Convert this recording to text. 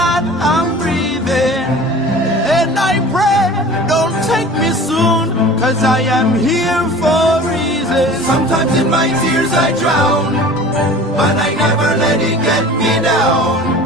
God I'm breathing. And I pray, don't take me soon, 'cause I am here for a reason. Sometimes in my tears I drown, but I never let it get me down.